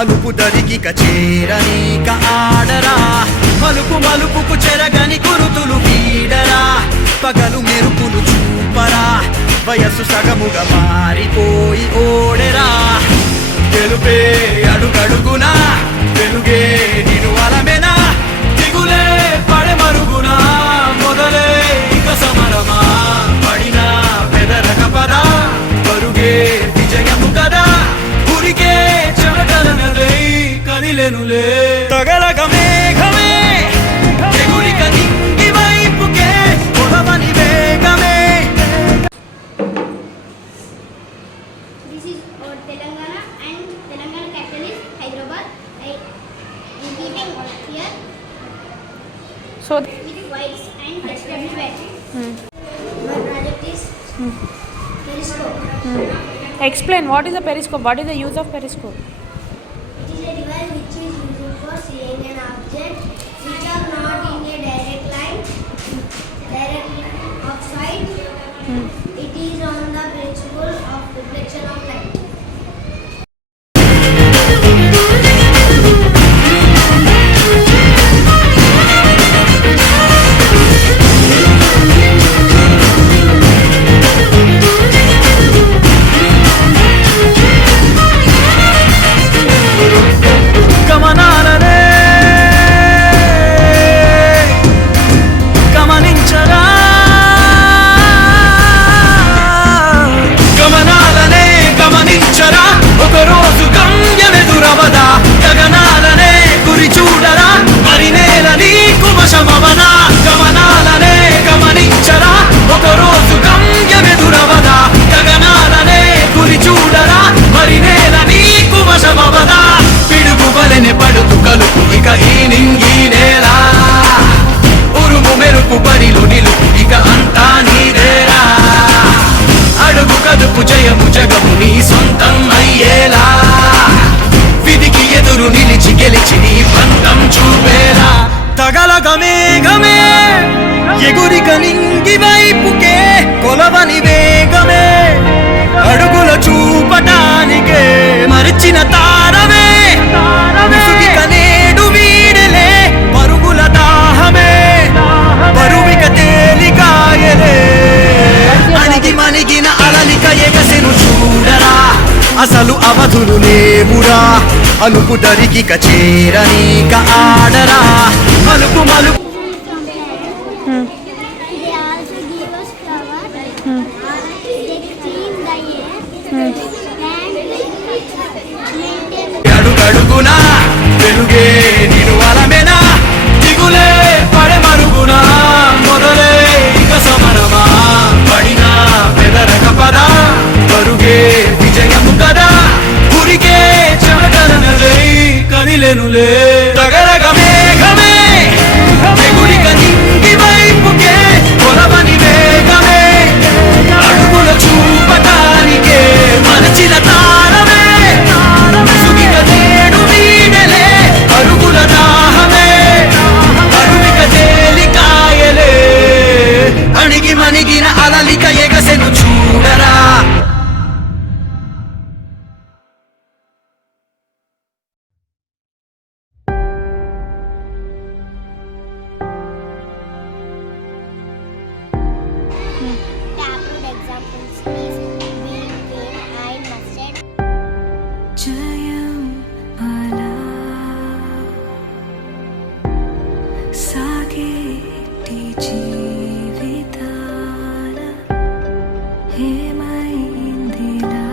అలుపు దరికిక చేరనీక ఆడరా మలుపు మలుపుకు చెరగని కురుతులు వీడరా పగలు మెరుపులు చూపరా వయస్సు సగముగా మారిపోయి ఓడెరా గెలుపే అడుగడుగునా వెలుగే నిను అలమెనా దిగులే పడమరుగునా మొదలే ఇక సమరమా పడినా పెదరక పదా పరుగే విజయము కదా ఉరికే చెమటలనలే కదిలెనులే తగలగ మేఘమే ఎగురిక నింగి వైపుకే కొలవని వేగమే. This is our Telangana and Telangana capital is Hyderabad. I am keeping here. So With wires and HW battery. My project is periscope. explain what is a periscope, what is the use of periscope? It is a device which is used for seeing an object which are not in a direct line of sight. It is on the principle of reflection of light. గమనాలనే గమనించరా గమనాలనే గమనించరా ఒకరోజు గమ్యమెదురవదా గగనాలనే గురి చూడరా మరి నేల నీకు వశమవనా గమనాలనే గమనించరా ఒకరోజు గమ్యమెదురవదా గగనాలనే గురి చూడరా మరి నేల నీకు వశమవదా పిడుగు వలెనే పడుతు కలుపు ఇక ఈ నింగి నేల ఉరుము మెరుపు బరిలో నిలుపు ఇక అంతా నీదేరా అడుగు కదుపు జయము జగము నీ సొంతం అయ్యేలా విధికి ఎదురు నిలిచి గెలిచి నీ పంతం చూపేలా తగలగ మేఘమే ఎగురిక నింగి వైపుకే కొలవని వేగమే అడుగుల చూపటానికే మరిచిన తారమే ముసుగిక నేడు వీడలే పరుగుల దాహమే బరువిక తేలికాయలే అణిగి మణిగిన అలలిక ఎగసెను చూడరా అసలు అవధులు లేవురా అలుపు దరికిక చేరనీక ఆడరా మలుపు మలుపు. They also give us flower. They clean the air. And అడుగడుగునా వెలుగే నిను అలమెనా దిగులే పడమరుగునా మొదలే ఇక సమరమా పడినా పెదరక పదా పరుగే విజయము కదా ఉరికే చెమటలనలే కదిలెనులే తగలగ మేఘమే ఎగురిక నింగి వైపుకే కొలవని వేగమే అడుగుల చూపటానికే మరచిన తారమే ముసుగిక నేడు వీడలే అరుగుల దాహమే అరువిక తేలికాయలే అణిగి మణిగిన అలలిక ఎగసెను చూడరా. taproot examples is wheat, cane, and mustard. జయం అలా సాగేటి జీవితాన ఏమైందిలా